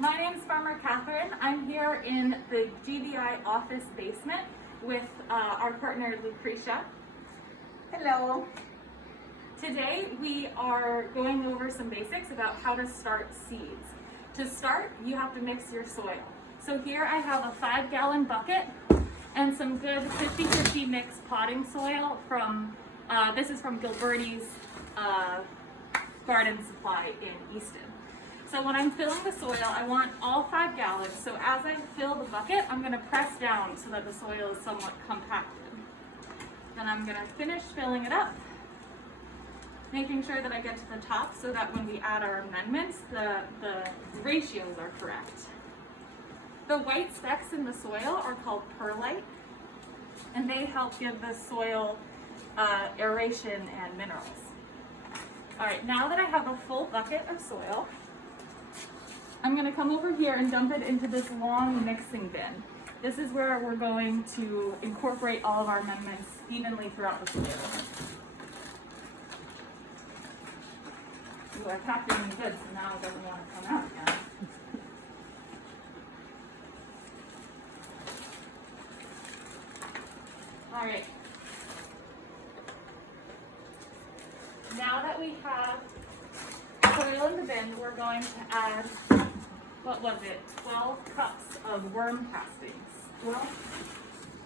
My name's Farmer Catherine. I'm here in the GVI office basement with our partner Lucrecia. Hello. Today we are going over some basics about how to start seeds. To start, you have to mix your soil. So here I have a 5-gallon bucket and some good 50-50 mixed potting soil from, this is from Gilberti's garden supply in Easton. So when I'm filling the soil, I want all 5 gallons. So as I fill the bucket, I'm gonna press down so that the soil is somewhat compacted. Then I'm gonna finish filling it up, making sure that I get to the top so that when we add our amendments, the ratios are correct. The white specks in the soil are called perlite, and they help give the soil aeration and minerals. All right, now that I have a full bucket of soil, I'm gonna come over here and dump it into this long mixing bin. This is where we're going to incorporate all of our amendments evenly throughout the soil. Ooh, I packed it in good, so now it doesn't want to come out again. All right. Now that we have soil in the bin, we're going to add, what was it, 12 cups of worm castings. 12?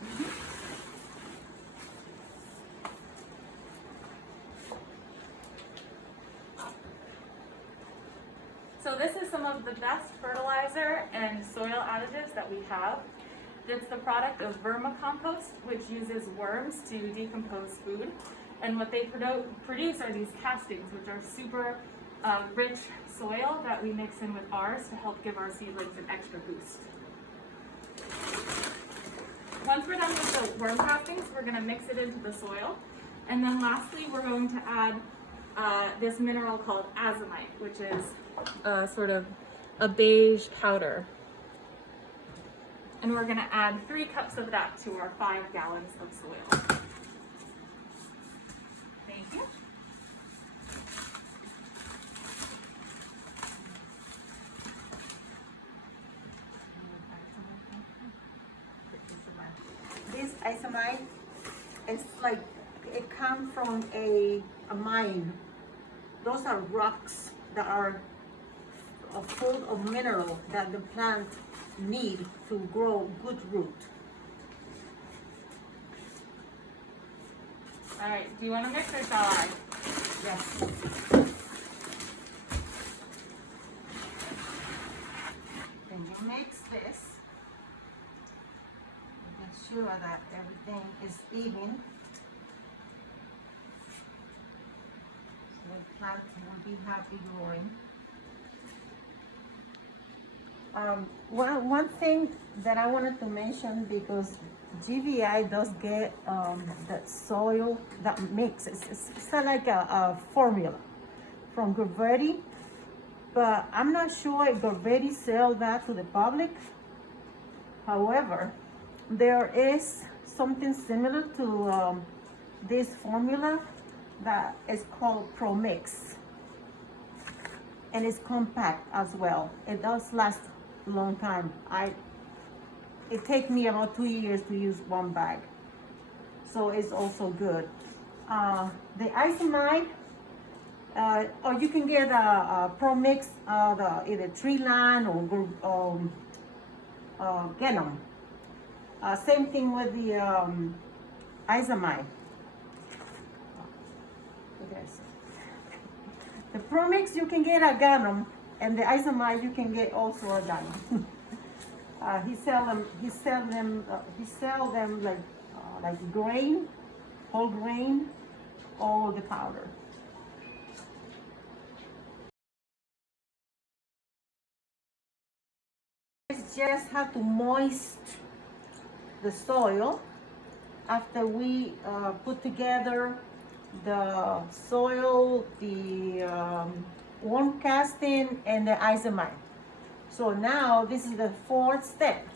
Mm-hmm. So this is some of the best fertilizer and soil additives that we have. It's the product of vermicompost, which uses worms to decompose food. And what they produce are these castings, which are super rich soil that we mix in with ours to help give our seedlings an extra boost. Once we're done with the worm castings, we're going to mix it into the soil. And then lastly, we're going to add this mineral called azomite, which is sort of a beige powder. And we're going to add 3 cups of that to our 5 gallons of soil. Thank you. This azomite is like, it comes from a mine. Those are rocks that are full of mineral that the plant need to grow good root. All right, do you want to mix or shall I? Yes. Then you mix this. Make sure that everything is even. So the plant will be happy growing. One thing that I wanted to mention, because GVI does get the soil that mix. It's like a formula from Gilberti, but I'm not sure if Gilberti sell that to the public. However, there is something similar to this formula that is called ProMix, and it's compact as well. It does last a long time. It takes me about 2 years to use 1 bag, so it's also good. The azomite, or you can get a ProMix, either Treeline or Genom. Same thing with the azomite. The ProMix you can get a Genom, and the azomite you can get also a Genom. He sell them like grain, whole grain, or the powder. Just have to moist the soil after we put together the soil, the worm casting, and the azomite. So now this is the 4th step.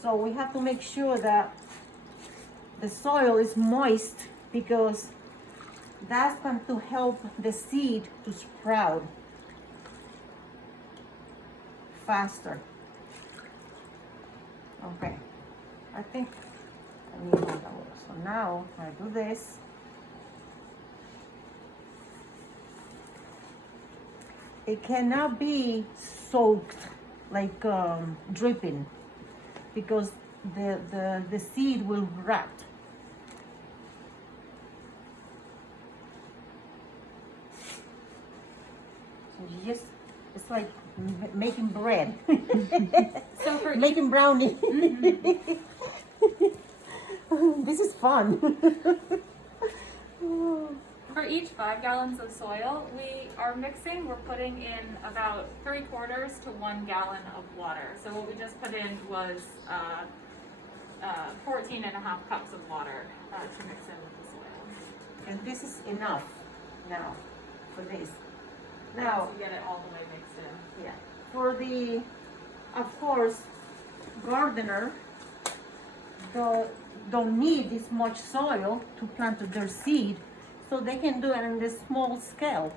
So we have to make sure that the soil is moist, because that's going to help the seed to sprout. faster. Okay, I think I need all that water. So now I do this. It cannot be soaked like dripping, because the seed will rot. So you just, it's like making bread. So for Making brownie. This is fun. For each 5 gallons of soil we are mixing, we're putting in about 3/4 to 1 gallon of water. So what we just put in was 14.5 cups of water to mix in with the soil. And this is enough now for this. Now, to get it all the way mixed in. yeah, for the, of course, gardener don't need this much soil to plant their seed, so they can do it in this small scale.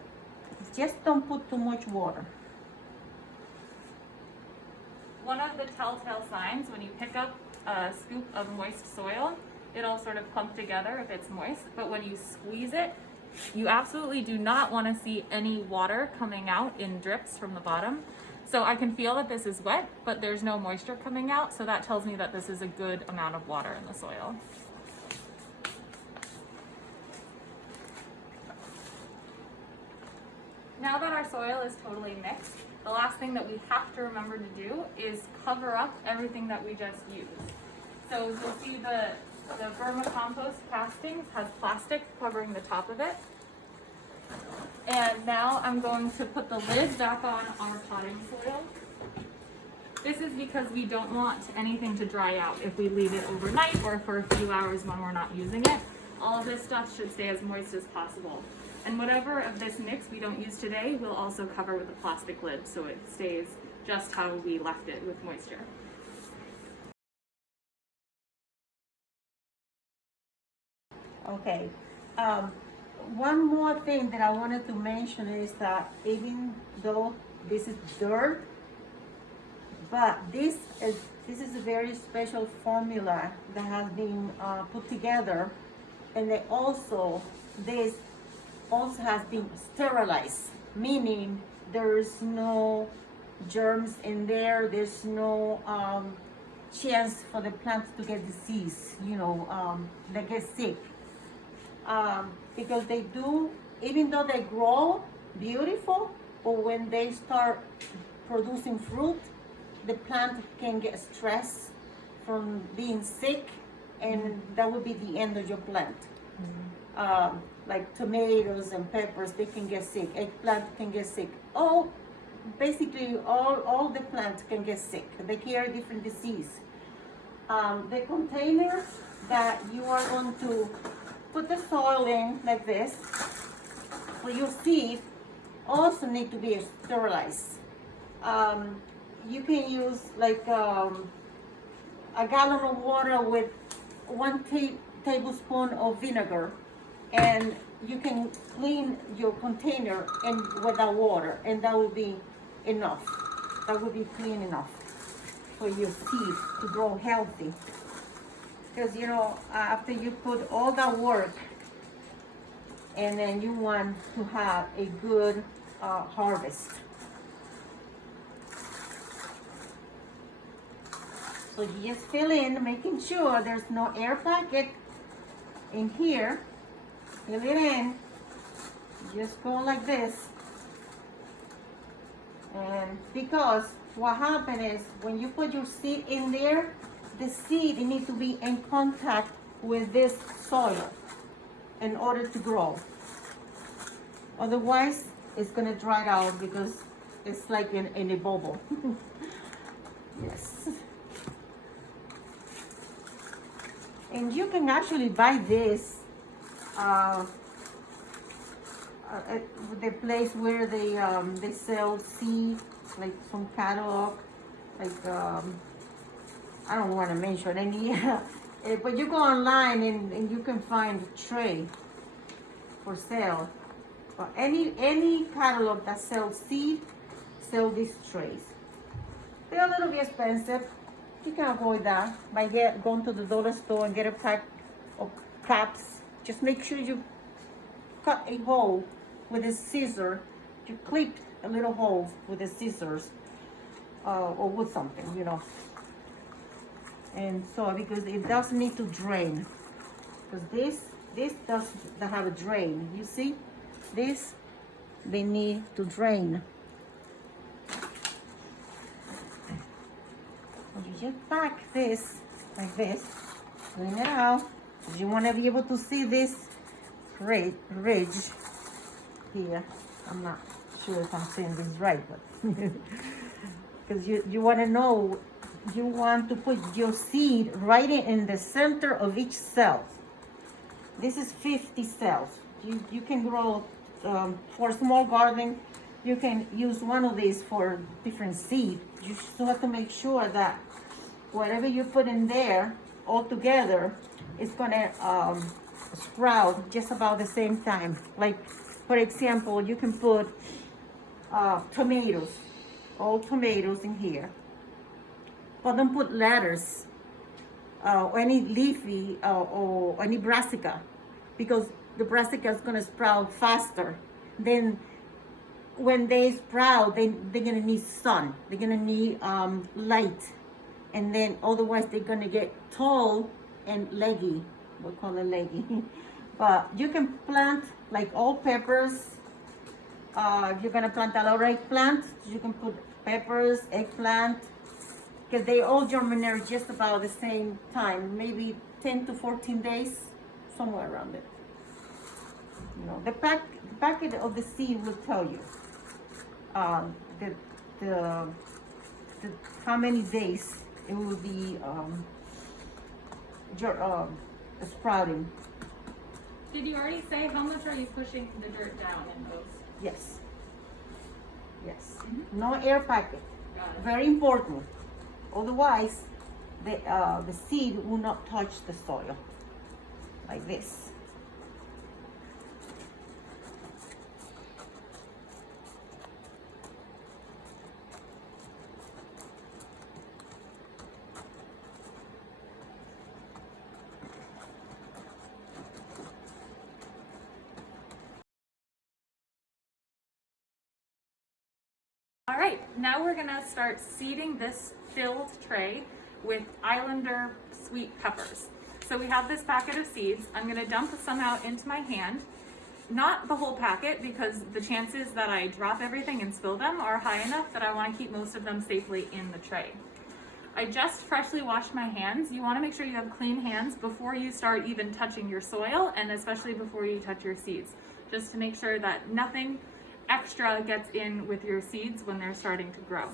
Just don't put too much water. One of the telltale signs when you pick up a scoop of moist soil, it'll sort of clump together if it's moist, but when you squeeze it, you absolutely do not want to see any water coming out in drips from the bottom. So I can feel that this is wet, but there's no moisture coming out, so that tells me that this is a good amount of water in the soil. Now that our soil is totally mixed, the last thing that we have to remember to do is cover up everything that we just used. So you'll see the vermicompost castings has plastic covering the top of it. And now I'm going to put the lid back on our potting soil. This is because we don't want anything to dry out if we leave it overnight or for a few hours when we're not using it. All of this stuff should stay as moist as possible. And whatever of this mix we don't use today, we'll also cover with a plastic lid so it stays just how we left it with moisture. Okay. One more thing that I wanted to mention is that even though this is dirt, but this is a very special formula that has been put together, and this also has been sterilized, meaning there's no germs in there, there's no chance for the plants to get disease, they get sick. Because they do, even though they grow beautiful, but when they start producing fruit, the plant can get stressed from being sick, and that would be the end of your plant. Like tomatoes and peppers, they can get sick. Eggplant can get sick. Basically all the plants can get sick. They carry different disease. The container that you are going to put the soil in like this for your seed also need to be sterilized. You can use like a gallon of water with 1 tablespoon of vinegar, and you can clean your container with that water, and that will be enough. That will be clean enough for your seed to grow healthy. Because after you put all that work, and then you want to have a good harvest. So you just fill in, making sure there's no air pocket in here. Fill it in. Just go like this. And because what happens is when you put your seed in there, the seed needs to be in contact with this soil in order to grow. Otherwise, it's gonna dry out because it's like in a bubble. Yes. And you can actually buy this at the place where they sell seed, like some catalog, like I don't want to mention any, but you go online and you can find a tray for sale. But any catalog that sells seed, sell these trays. They're a little bit expensive. You can avoid that by going to the dollar store and get a pack of caps. Just make sure you cut a hole with a scissor. You clip a little hole with the scissors or with something, you know. And so because it does need to drain, because this does have a drain. You see, this they need to drain. You just pack this like this, clean it out. You want to be able to see this ridge here. I'm not sure if I'm saying this right, but because you want to know, you want to put your seed right in the center of each cell. This is 50 cells. You can grow for a small garden. You can use one of these for different seed. You still have to make sure that whatever you put in there all together is gonna sprout just about the same time. Like, for example, you can put tomatoes, all tomatoes in here. But don't put lettuce or any leafy or any brassica, because the brassica is gonna sprout faster. Then when they sprout, they're gonna need sun. They're gonna need light. And then otherwise they're gonna get tall and leggy. We call it leggy. But you can plant like all peppers. If you're gonna plant a lot of eggplant, you can put peppers, eggplant, because they all germinate just about the same time, maybe 10 to 14 days, somewhere around it. You know, the packet of the seed will tell you how many days it will be sprouting. Did you already say how much are you pushing the dirt down in those? Yes. Yes. Mm-hmm. No air packet. Very important. Otherwise, the seed will not touch the soil. Like this. All right, now we're gonna start seeding this filled tray with Islander sweet peppers. So we have this packet of seeds. I'm gonna dump some out into my hand. Not the whole packet, because the chances that I drop everything and spill them are high enough that I wanna keep most of them safely in the tray. I just freshly washed my hands. You wanna make sure you have clean hands before you start even touching your soil, and especially before you touch your seeds, just to make sure that nothing extra gets in with your seeds when they're starting to grow.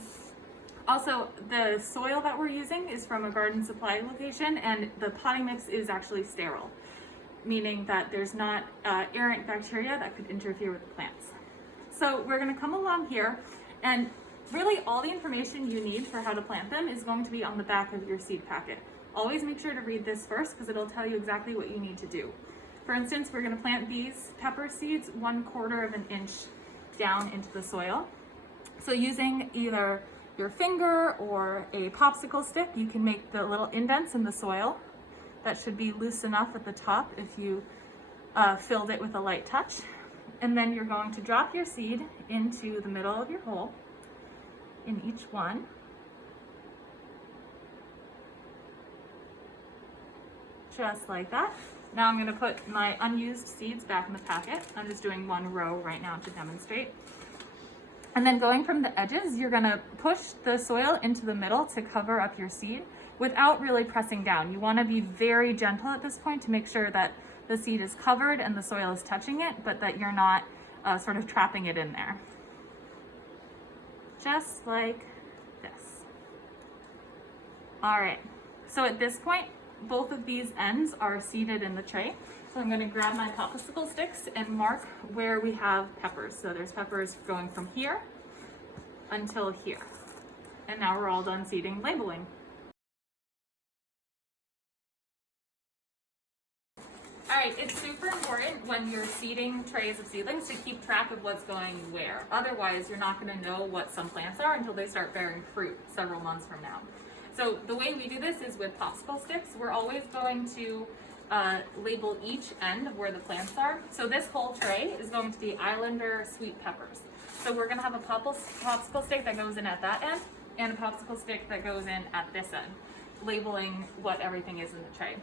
Also, the soil that we're using is from a garden supply location, and the potting mix is actually sterile, meaning that there's not errant bacteria that could interfere with the plants. So we're gonna come along here, and really all the information you need for how to plant them is going to be on the back of your seed packet. Always make sure to read this first, because it'll tell you exactly what you need to do. For instance, we're gonna plant these pepper seeds 1/4 of an inch down into the soil. So using either your finger or a popsicle stick, you can make the little indents in the soil. That should be loose enough at the top if you filled it with a light touch. And then you're going to drop your seed into the middle of your hole in each one. Just like that. Now I'm going to put my unused seeds back in the packet. I'm just doing one row right now to demonstrate. And then going from the edges, you're going to push the soil into the middle to cover up your seed without really pressing down. You want to be very gentle at this point to make sure that the seed is covered and the soil is touching it, but that you're not sort of trapping it in there. Just like this. All right, so at this point, both of these ends are seated in the tray. So I'm going to grab my popsicle sticks and mark where we have peppers. So there's peppers going from here until here. And now we're all done seeding, labeling. All right, it's super important when you're seeding trays of seedlings to keep track of what's going where. Otherwise, you're not going to know what some plants are until they start bearing fruit several months from now. So the way we do this is with popsicle sticks. We're always going to label each end of where the plants are. So this whole tray is going to be Islander sweet peppers. So we're going to have a popsicle stick that goes in at that end and a popsicle stick that goes in at this end, labeling what everything is in the tray.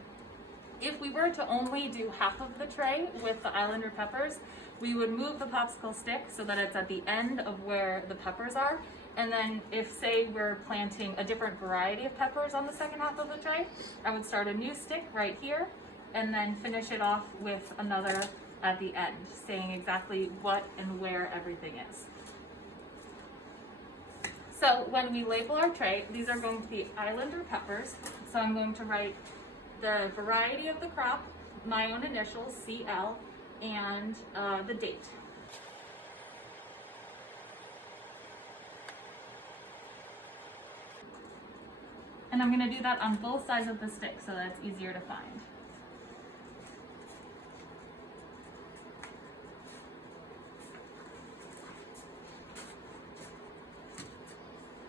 If we were to only do half of the tray with the Islander peppers, we would move the popsicle stick so that it's at the end of where the peppers are. And then if, say, we're planting a different variety of peppers on the second half of the tray, I would start a new stick right here and then finish it off with another at the end, saying exactly what and where everything is. So when we label our tray, these are going to be Islander peppers. So I'm going to write the variety of the crop, my own initials, CL, and the date. And I'm going to do that on both sides of the stick so that it's easier to find.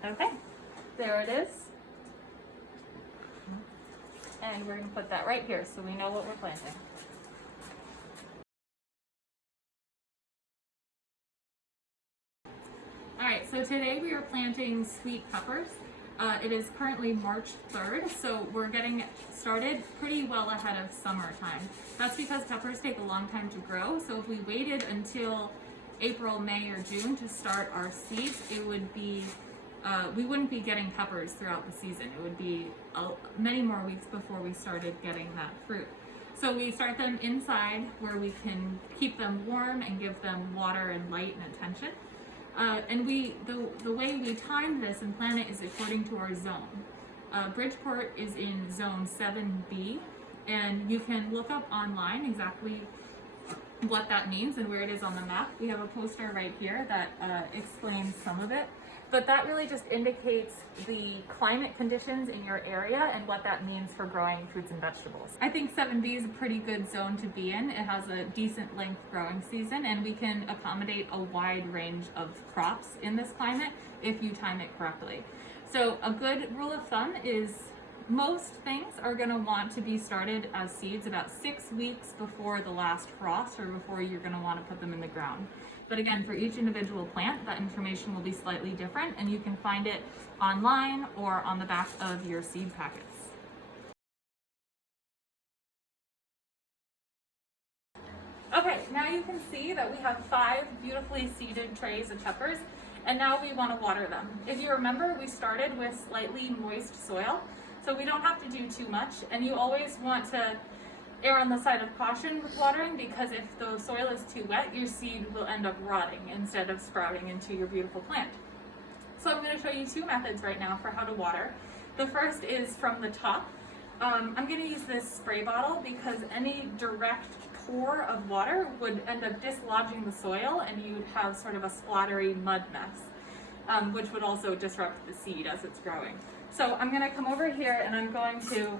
Okay, there it is. And we're going to put that right here so we know what we're planting. All right, so today we are planting sweet peppers. It is currently March 3rd, so we're getting started pretty well ahead of summertime. That's because peppers take a long time to grow, so if we waited until April, May, or June to start our seeds, it would be we wouldn't be getting peppers throughout the season. It would be many more weeks before we started getting that fruit. So we start them inside where we can keep them warm and give them water and light and attention. And the way we time this and plan it is according to our zone. Bridgeport is in zone 7B, and you can look up online exactly what that means and where it is on the map. We have a poster right here that explains some of it. But that really just indicates the climate conditions in your area and what that means for growing fruits and vegetables. I think 7B is a pretty good zone to be in. It has a decent length growing season, and we can accommodate a wide range of crops in this climate if you time it correctly. So a good rule of thumb is most things are going to want to be started as seeds about 6 weeks before the last frost or before you're going to want to put them in the ground. But again, for each individual plant, that information will be slightly different, and you can find it online or on the back of your seed packets. Okay, now you can see that we have 5 beautifully seeded trays of peppers, and now we want to water them. If you remember, we started with slightly moist soil, so we don't have to do too much, and you always want to err on the side of caution with watering, because if the soil is too wet, your seed will end up rotting instead of sprouting into your beautiful plant. So I'm going to show you 2 methods right now for how to water. The first is from the top. I'm going to use this spray bottle because any direct pour of water would end up dislodging the soil, and you'd have sort of a splattery mud mess, which would also disrupt the seed as it's growing. So I'm going to come over here and I'm going to,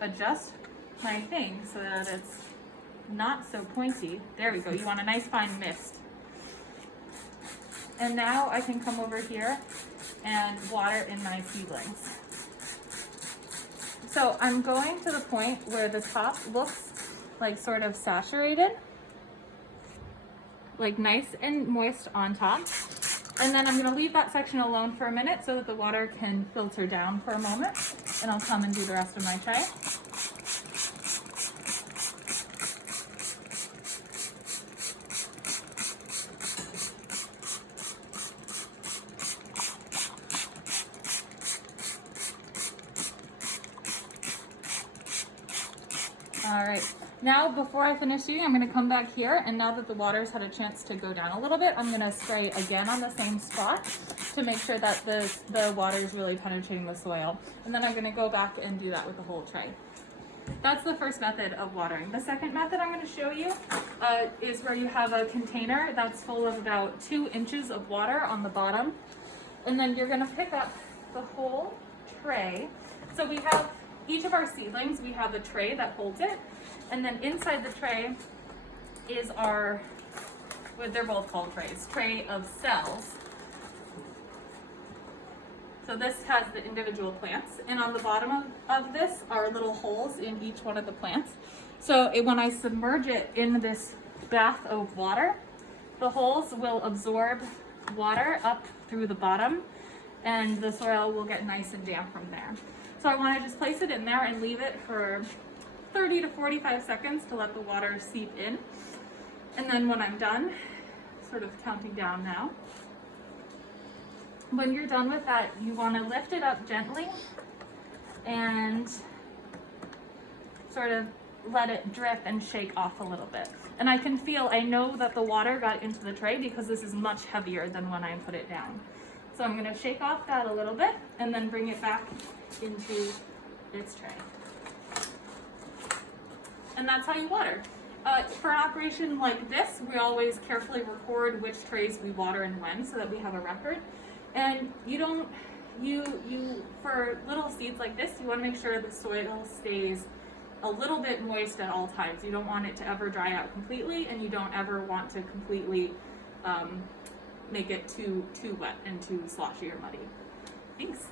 adjust my thing so that it's not so pointy. There we go. You want a nice fine mist. And now I can come over here and water in my seedlings. So I'm going to the point where the top looks like sort of saturated, like nice and moist on top. And then I'm going to leave that section alone for a minute so that the water can filter down for a moment, and I'll come and do the rest of my tray. All right, now before I finish doing, I'm gonna come back here, and now that the water's had a chance to go down a little bit, I'm gonna spray again on the same spot to make sure that the water is really penetrating the soil. And then I'm gonna go back and do that with the whole tray. That's the first method of watering. The second method I'm gonna show you is where you have a container that's full of about 2 inches of water on the bottom. And then you're gonna pick up the whole tray. So we have each of our seedlings, we have a tray that holds it, and then inside the tray is our, well, they're both called trays, tray of cells. So this has the individual plants, and on the bottom of this are little holes in each one of the plants. So when I submerge it in this bath of water, the holes will absorb water up through the bottom, and the soil will get nice and damp from there. So I want to just place it in there and leave it for 30 to 45 seconds to let the water seep in. And then when I'm done, sort of counting down now, when you're done with that, you want to lift it up gently and sort of let it drip and shake off a little bit. And I can feel, I know that the water got into the tray because this is much heavier than when I put it down. So I'm going to shake off that a little bit and then bring it back into its tray. And that's how you water. For an operation like this, we always carefully record which trays we water and when so that we have a record. And for little seeds like this, you want to make sure the soil stays a little bit moist at all times. You don't want it to ever dry out completely, and you don't ever want to completely make it too wet and too sloshy or muddy. Thanks.